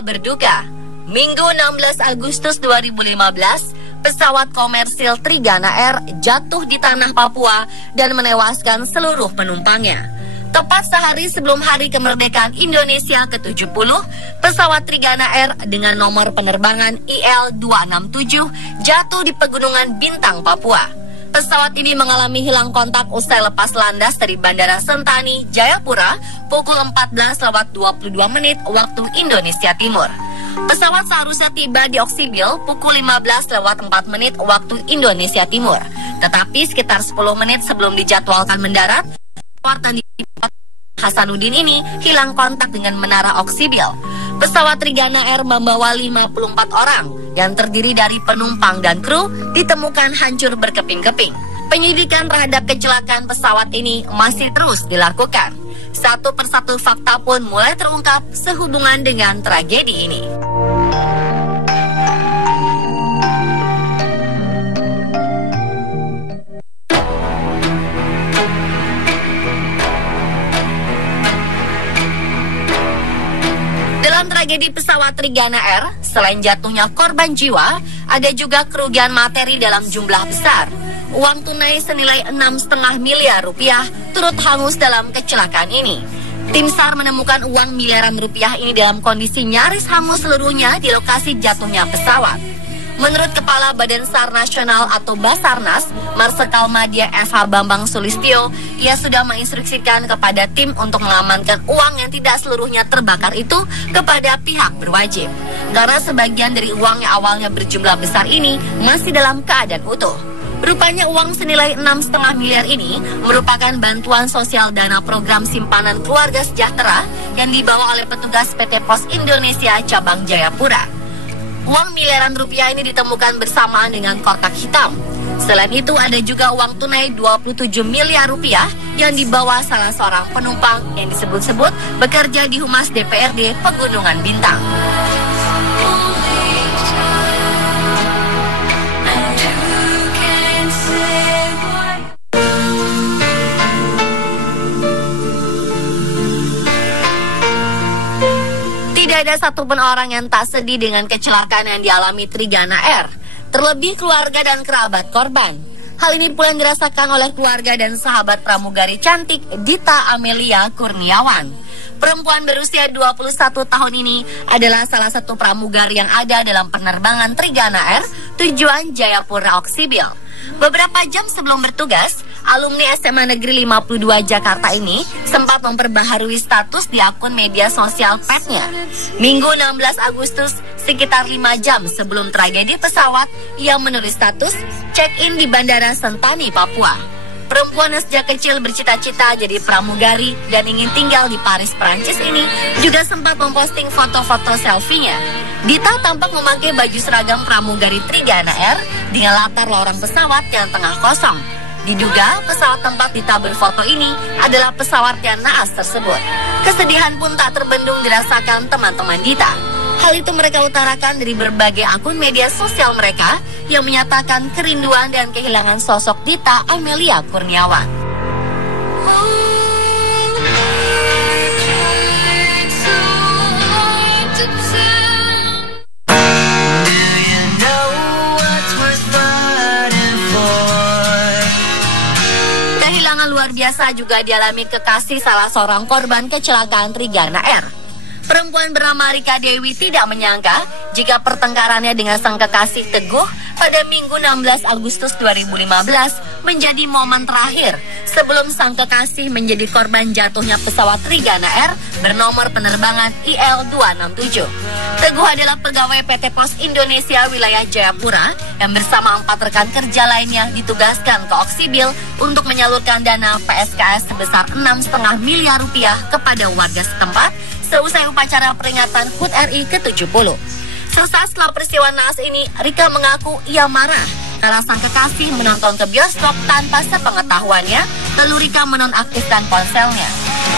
Papua berduka. Minggu 16 Agustus 2015, pesawat komersil Trigana Air jatuh di tanah Papua dan menewaskan seluruh penumpangnya. Tepat sehari sebelum Hari Kemerdekaan Indonesia ke-70, pesawat Trigana Air dengan nomor penerbangan IL-267 jatuh di Pegunungan Bintang, Papua. Pesawat ini mengalami hilang kontak usai lepas landas dari Bandara Sentani, Jayapura pukul 14.22 waktu Indonesia Timur. Pesawat seharusnya tiba di Oksibil pukul 15.04 waktu Indonesia Timur. Tetapi sekitar 10 menit sebelum dijadwalkan mendarat, pesawat Hasanuddin ini hilang kontak dengan menara Oksibil. Pesawat Trigana Air membawa 54 orang yang terdiri dari penumpang dan kru ditemukan hancur berkeping-keping. Penyidikan terhadap kecelakaan pesawat ini masih terus dilakukan. Satu persatu fakta pun mulai terungkap sehubungan dengan tragedi ini. Dalam tragedi pesawat Trigana Air, selain jatuhnya korban jiwa, ada juga kerugian materi dalam jumlah besar. Uang tunai senilai 6,5 miliar rupiah turut hangus dalam kecelakaan ini. Tim SAR menemukan uang miliaran rupiah ini dalam kondisi nyaris hangus seluruhnya di lokasi jatuhnya pesawat. Menurut Kepala Badan SAR Nasional atau Basarnas, Marsikal Madya FH Bambang Sulistyo, ia sudah menginstruksikan kepada tim untuk mengamankan uang yang tidak seluruhnya terbakar itu kepada pihak berwajib. Karena sebagian dari uang yang awalnya berjumlah besar ini masih dalam keadaan utuh. Rupanya uang senilai 6,5 miliar ini merupakan bantuan sosial dana program simpanan keluarga sejahtera yang dibawa oleh petugas PT Pos Indonesia Cabang Jayapura. Uang miliaran rupiah ini ditemukan bersamaan dengan kotak hitam. Selain itu ada juga uang tunai 27 miliar rupiah yang dibawa salah seorang penumpang yang disebut-sebut bekerja di Humas DPRD Pegunungan Bintang. Tidak ada satupun orang yang tak sedih dengan kecelakaan yang dialami Trigana Air, terlebih keluarga dan kerabat korban. Hal ini pula yang dirasakan oleh keluarga dan sahabat pramugari cantik Dita Amelia Kurniawan. Perempuan berusia 21 tahun ini adalah salah satu pramugari yang ada dalam penerbangan Trigana Air tujuan Jayapura Oksibil. Beberapa jam sebelum bertugas, alumni SMA Negeri 52 Jakarta ini sempat memperbaharui status di akun media sosial petnya. Minggu 16 Agustus, sekitar 5 jam sebelum tragedi pesawat, ia menulis status check-in di Bandara Sentani, Papua. Perempuan yang sejak kecil bercita-cita jadi pramugari dan ingin tinggal di Paris, Perancis ini juga sempat memposting foto-foto selfie-nya. Dita tampak memakai baju seragam pramugari Trigana Air dengan latar lorong pesawat yang tengah kosong. Diduga pesawat tempat Dita berfoto ini adalah pesawat yang naas tersebut. Kesedihan pun tak terbendung dirasakan teman-teman Dita. Hal itu mereka utarakan dari berbagai akun media sosial mereka yang menyatakan kerinduan dan kehilangan sosok Dita Amelia Kurniawan. Kehilangan luar biasa juga dialami kekasih salah seorang korban kecelakaan Trigana Air. Perempuan bernama Rika Dewi tidak menyangka jika pertengkarannya dengan sang kekasih Teguh pada Minggu 16 Agustus 2015 menjadi momen terakhir sebelum sang kekasih menjadi korban jatuhnya pesawat Trigana Air bernomor penerbangan IL-267. Teguh adalah pegawai PT Pos Indonesia wilayah Jayapura yang bersama 4 rekan kerja lainnya ditugaskan ke Oksibil untuk menyalurkan dana PSKS sebesar 6,5 miliar rupiah kepada warga setempat seusai upacara peringatan HUT RI ke-70. Sesaat setelah peristiwa naas ini, Rika mengaku ia marah karena sang kekasih menonton ke bioskop tanpa sepengetahuannya, lalu Rika menonaktifkan ponselnya.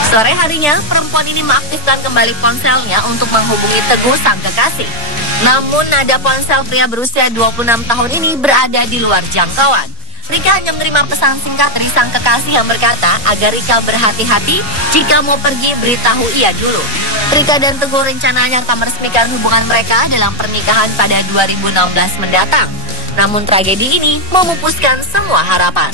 Sore harinya, perempuan ini mengaktifkan kembali ponselnya untuk menghubungi Teguh sang kekasih. Namun nada ponsel pria berusia 26 tahun ini berada di luar jangkauan. Rika hanya menerima pesan singkat dari sang kekasih yang berkata agar Rika berhati-hati jika mau pergi beritahu ia dulu. Rika dan Teguh rencananya akan meresmikan hubungan mereka dalam pernikahan pada 2016 mendatang. Namun tragedi ini memupuskan semua harapan.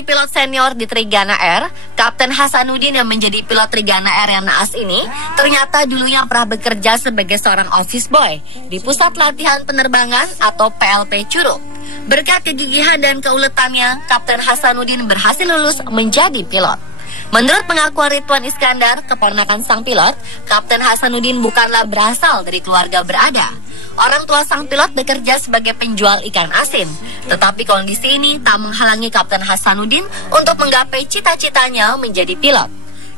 Pilot senior di Trigana Air, Kapten Hasanuddin yang menjadi pilot Trigana Air yang naas ini ternyata dulunya pernah bekerja sebagai seorang office boy di Pusat Latihan Penerbangan atau PLP Curug. Berkat kegigihan dan keuletannya, Kapten Hasanuddin berhasil lulus menjadi pilot. Menurut pengakuan Ridwan Iskandar, keponakan sang pilot, Kapten Hasanuddin bukanlah berasal dari keluarga berada. Orang tua sang pilot bekerja sebagai penjual ikan asin. Tetapi kondisi ini tak menghalangi Kapten Hasanuddin untuk menggapai cita-citanya menjadi pilot.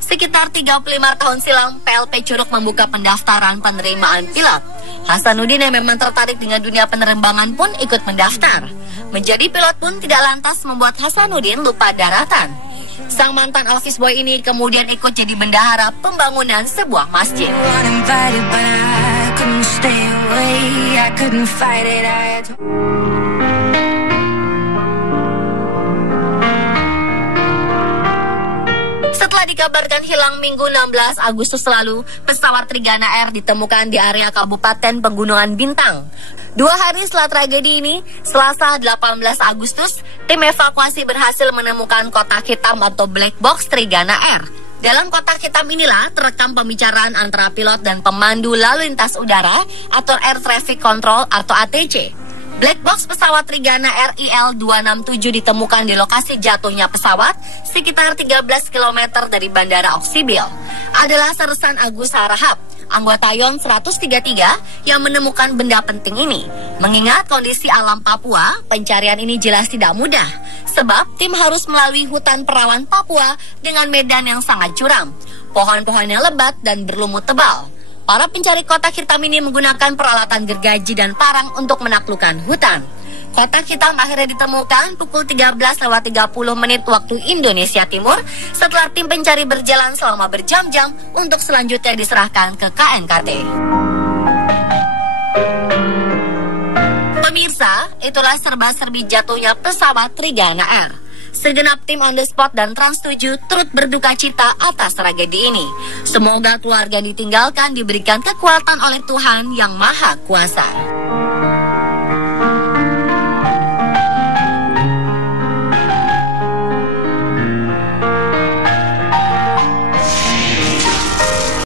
Sekitar 35 tahun silam, PLP Curug membuka pendaftaran penerimaan pilot. Hasanuddin yang memang tertarik dengan dunia penerbangan pun ikut mendaftar. Menjadi pilot pun tidak lantas membuat Hasanuddin lupa daratan. Sang mantan office boy ini kemudian ikut jadi bendahara pembangunan sebuah masjid. Setelah dikabarkan hilang Minggu 16 Agustus lalu, pesawat Trigana Air ditemukan di area Kabupaten Pegunungan Bintang. 2 hari setelah tragedi ini, Selasa 18 Agustus, tim evakuasi berhasil menemukan kotak hitam atau black box Trigana Air. Dalam kotak hitam inilah terekam pembicaraan antara pilot dan pemandu lalu lintas udara atau Air Traffic Control atau ATC. Black box pesawat Trigana Air IL-267 ditemukan di lokasi jatuhnya pesawat sekitar 13 km dari Bandara Oksibil. Adalah Sersan Agus Harahap, anggota YON 133 yang menemukan benda penting ini. Mengingat kondisi alam Papua, pencarian ini jelas tidak mudah. Sebab tim harus melalui hutan perawan Papua dengan medan yang sangat curam, pohon-pohon yang lebat dan berlumut tebal. Para pencari kotak hitam ini menggunakan peralatan gergaji dan parang untuk menaklukkan hutan. Kotak hitam akhirnya ditemukan pukul 13.30 waktu Indonesia Timur setelah tim pencari berjalan selama berjam-jam untuk selanjutnya diserahkan ke KNKT. Pemirsa, itulah serba-serbi jatuhnya pesawat Trigana Air. Segenap tim on the spot dan Trans 7 turut berduka cita atas tragedi ini. Semoga keluarga ditinggalkan diberikan kekuatan oleh Tuhan Yang Maha Kuasa.